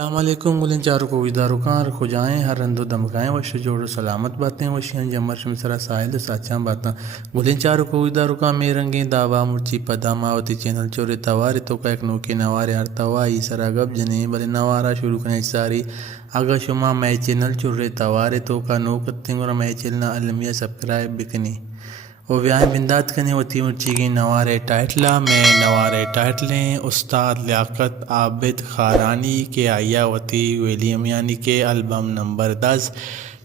السلام علیکم گلین چاروں کو ادارکان خجائیں ہر رند و دمکائیں وش جوڑ و سلامت باتیں وشیاں جمر شمسرا ساحل ساچاں باتاں گلین چاروں کو ادارکان میں رنگیں داوا مرچی پداماوتی چینل چورے توارے تو کا ایک نوکے نوارے ہر توائی سرا گب جنے بلے نوارا شروع کرنے ساری اگر شما میں چینل چورے توارے تو کا نوکتیں گورا میں چینل علمیہ سبسکرائب بکنی وہ بیان بندات کنے ہوتی مرچی گی نوارے ٹائٹلا میں نوارے ٹائٹلیں استاد لیاقت عابد خارانی کے آیا وتی ویلیم یعنی کہ البم نمبر 10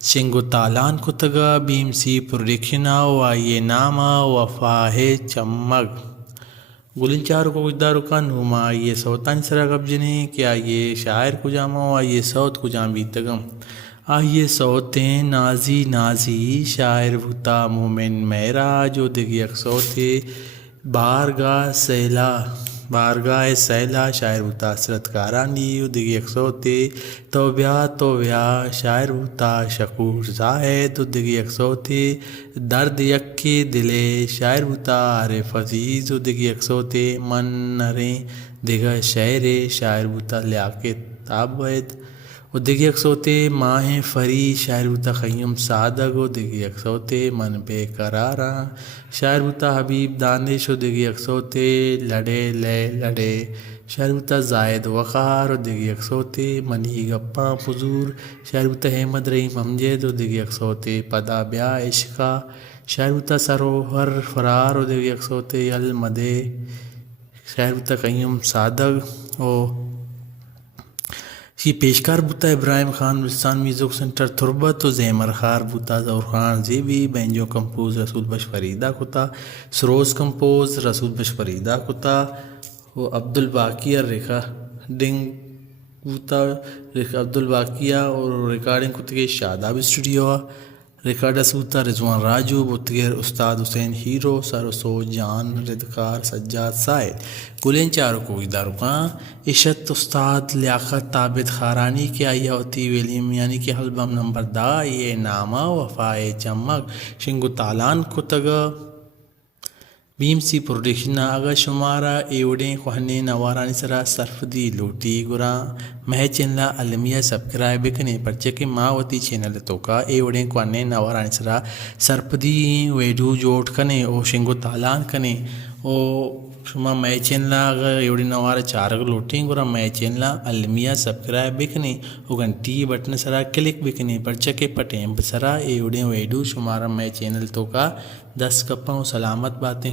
شنگو تالان کتگا بیم سی پروڈکشنا و آئیے نامہ وفاہ چمگ گلین چاروں کو گدارو کا نوما آئیے سوتانی سرا گب جنے کہ آئیے شاعر کجامہ آئیے سوت کجام بیتگم آئیے سوتیں نازی نازی شاعر بھوتا مومن میرا جو دگی اکسوتے بارگاہ سیلا شاعر بھوتا حسرت کارانی دگی اکسوتے توبیا شاعر بھوتا شکور زاہد دگی اکسوتے درد یکے دلے شاعر بھوتا عارف عزیز دگی اکسوتے من نریں دگا شعر شاعر بھوتا لیاقت عابد و دگی اکسوتے ماہ فری شاعر بوتا خیم صادق و دگی اکسوتے من بے قراراں شاعر بوتا حبیب دانش و دگی اکسوتے لڑے لڑے شاعر بوتا زائد وقار و دگی اکسوتے منی گپاں فضور شاعر بوتا احمد رحیم امجد و دگی اکسوتے پدا بیا عشقا شاعر بوتا سروہر فرار و دگی اکسوتے المدے شاعر بوتا خیم صادق و یہ پیشکار بوتا ابراہیم خان بلستان میوزک سنٹر تربت و زیمر خار بوتا ظہور خان زیبی بینجو کمپوز رسول بش فریدہ کتا سروز کمپوز رسول بش فریدہ کتا و عبد الباقیہ ریکارڈنگ بوتا عبد الباقیہ اور ریکارڈنگ کتگے شاداب اسٹوڈیو ریکارڈس بوتا رضوان راجو بتگر استاد حسین ہیرو سرسو جان ردکار سجاد سائل گلین چاروں کو ادارکاں عشت استاد لیاقت عابد خارانی کے آیا ہوتی ویلیم یعنی کہ البم نمبر 10 یہ نامہ وفاہ چمک شنگو تالان کتگا بیم سی پروڈکشنا اگر شمارا ایوڑیں خوہنے نوارانی سرا صرف دی لوٹی گرا مہ چینل علمیہ سبسکرائب کنے پرچہ کہ ماں وتی چینل تو کا ایوڑیں خوہنے نوارانی سرا صرف دی ویڈیو جوڑ کنے او شنگو تالان کنے او شما میں چینل اگر ایوڑی نوارا چارگ لوٹیں گرا میں چینل علمیہ سبسکرائب بکنے او گھنٹی بٹن سرا کلک بکنے پرچہ کہ پٹیں بسرا ایوڑیں ویڈیو شمارا میں چینل تو کا 10 کپاں سلامت باتیں